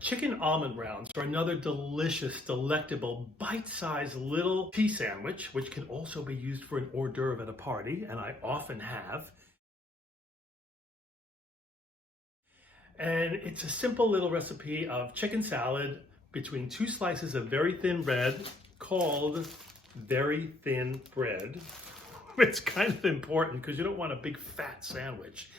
Chicken almond rounds are another delicious, delectable, bite-sized little tea sandwich, which can also be used for an hors d'oeuvre at a party, and I often have. And it's a simple little recipe of chicken salad between two slices of very thin bread called very thin bread. It's kind of important because you don't want a big fat sandwich.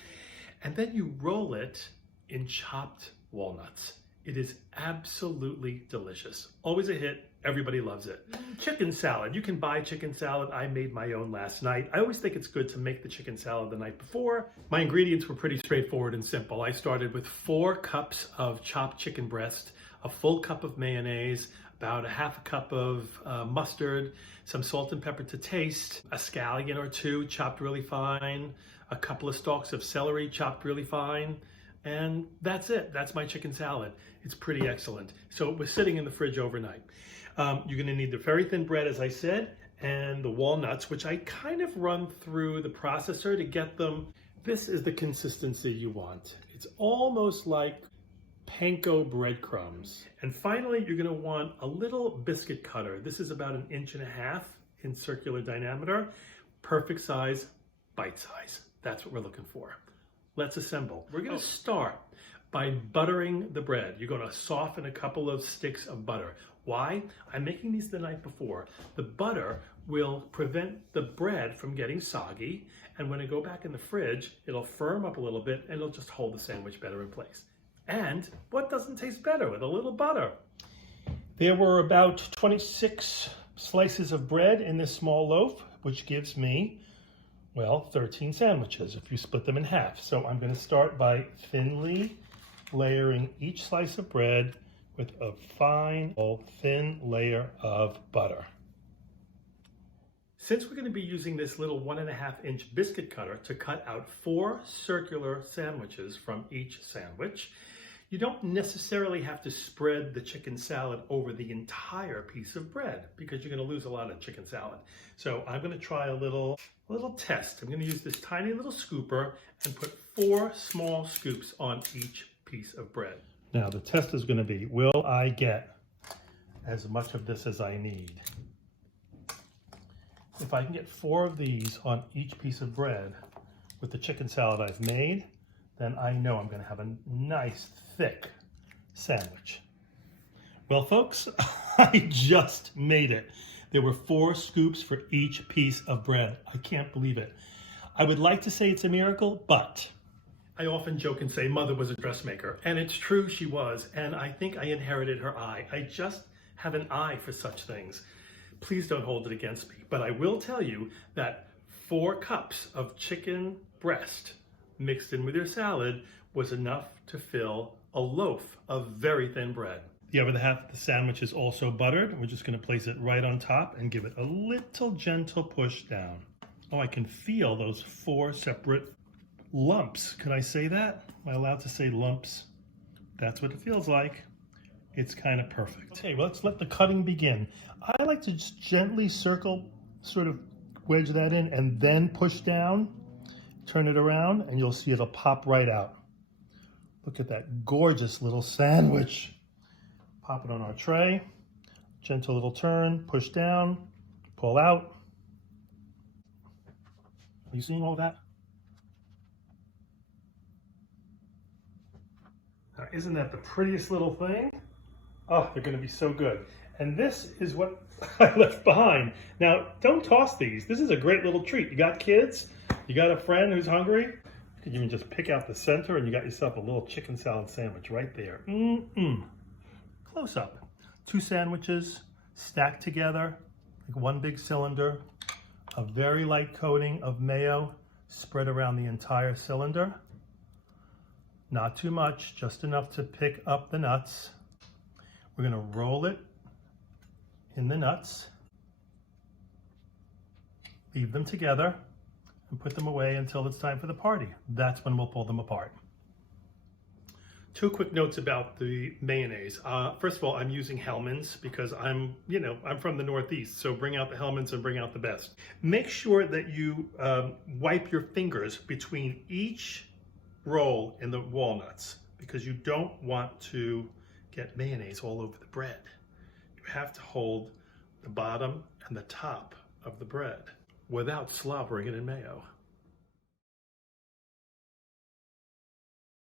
And then you roll it in chopped walnuts. It is absolutely delicious. Always a hit. Everybody loves it. Chicken salad. You can buy chicken salad. I made my own last night. I always think it's good to make the chicken salad the night before. My ingredients were pretty straightforward and simple. I started with 4 cups of chopped chicken breast, a full cup of mayonnaise, about a half a cup of mustard, some salt and pepper to taste, a scallion or 2 chopped really fine, a couple of stalks of celery chopped really fine, and that's it. That's my chicken salad. It's pretty excellent. So it was sitting in the fridge overnight. You're gonna need the very thin bread, as I said, and the walnuts, which I kind of run through the processor to get them. This is the consistency you want. It's almost like panko breadcrumbs. And finally, you're gonna want a little biscuit cutter. This is about 1.5 inches in circular diameter. Perfect size, bite size. That's what we're looking for. Let's assemble. We're gonna start by buttering the bread. You're gonna soften a couple of sticks of butter. Why? I'm making these the night before. The butter will prevent the bread from getting soggy, and when I go back in the fridge, it'll firm up a little bit and it'll just hold the sandwich better in place. And what doesn't taste better with a little butter? There were about 26 slices of bread in this small loaf, which gives me, well, 13 sandwiches if you split them in half. So I'm going to start by thinly layering each slice of bread with a fine, thin layer of butter. Since we're going to be using this little 1.5-inch biscuit cutter to cut out 4 circular sandwiches from each sandwich, you don't necessarily have to spread the chicken salad over the entire piece of bread because you're going to lose a lot of chicken salad. So I'm going to try a little test. I'm going to use this tiny little scooper and put 4 small scoops on each piece of bread. Now the test is going to be, will I get as much of this as I need? If I can get 4 of these on each piece of bread with the chicken salad I've made, then I know I'm going to have a nice thick sandwich. Well, folks, I just made it. There were 4 scoops for each piece of bread. I can't believe it. I would like to say it's a miracle, but I often joke and say mother was a dressmaker, and it's true, she was, and I think I inherited her eye. I just have an eye for such things. Please don't hold it against me, but I will tell you that 4 cups of chicken breast mixed in with your salad was enough to fill a loaf of very thin bread. The other half of the sandwich is also buttered. We're just going to place it right on top and give it a little gentle push down. Oh, I can feel those 4 separate lumps. Can I say that? Am I allowed to say lumps? That's what it feels like. It's kind of perfect. Okay, well, let's let the cutting begin. I like to just gently circle, sort of wedge that in and then push down, turn it around, and you'll see it'll pop right out. Look at that gorgeous little sandwich. Pop it on our tray, gentle little turn, push down, pull out. Are you seeing all that? Now, isn't that the prettiest little thing? Oh, they're going to be so good. And this is what I left behind. Now, don't toss these. This is a great little treat. You got kids? You got a friend who's hungry? You can even just pick out the center and you got yourself a little chicken salad sandwich right there. Close up. 2 sandwiches stacked together, like one big cylinder. A very light coating of mayo spread around the entire cylinder. Not too much, just enough to pick up the nuts. We're going to roll it in the nuts, leave them together, and put them away until it's time for the party. That's when we'll pull them apart. 2 quick notes about the mayonnaise. First of all, I'm using Hellmann's because I'm from the Northeast, so bring out the Hellmann's and bring out the best. Make sure that you wipe your fingers between each roll in the walnuts because you don't want to get mayonnaise all over the bread. You have to hold the bottom and the top of the bread without slobbering it in mayo.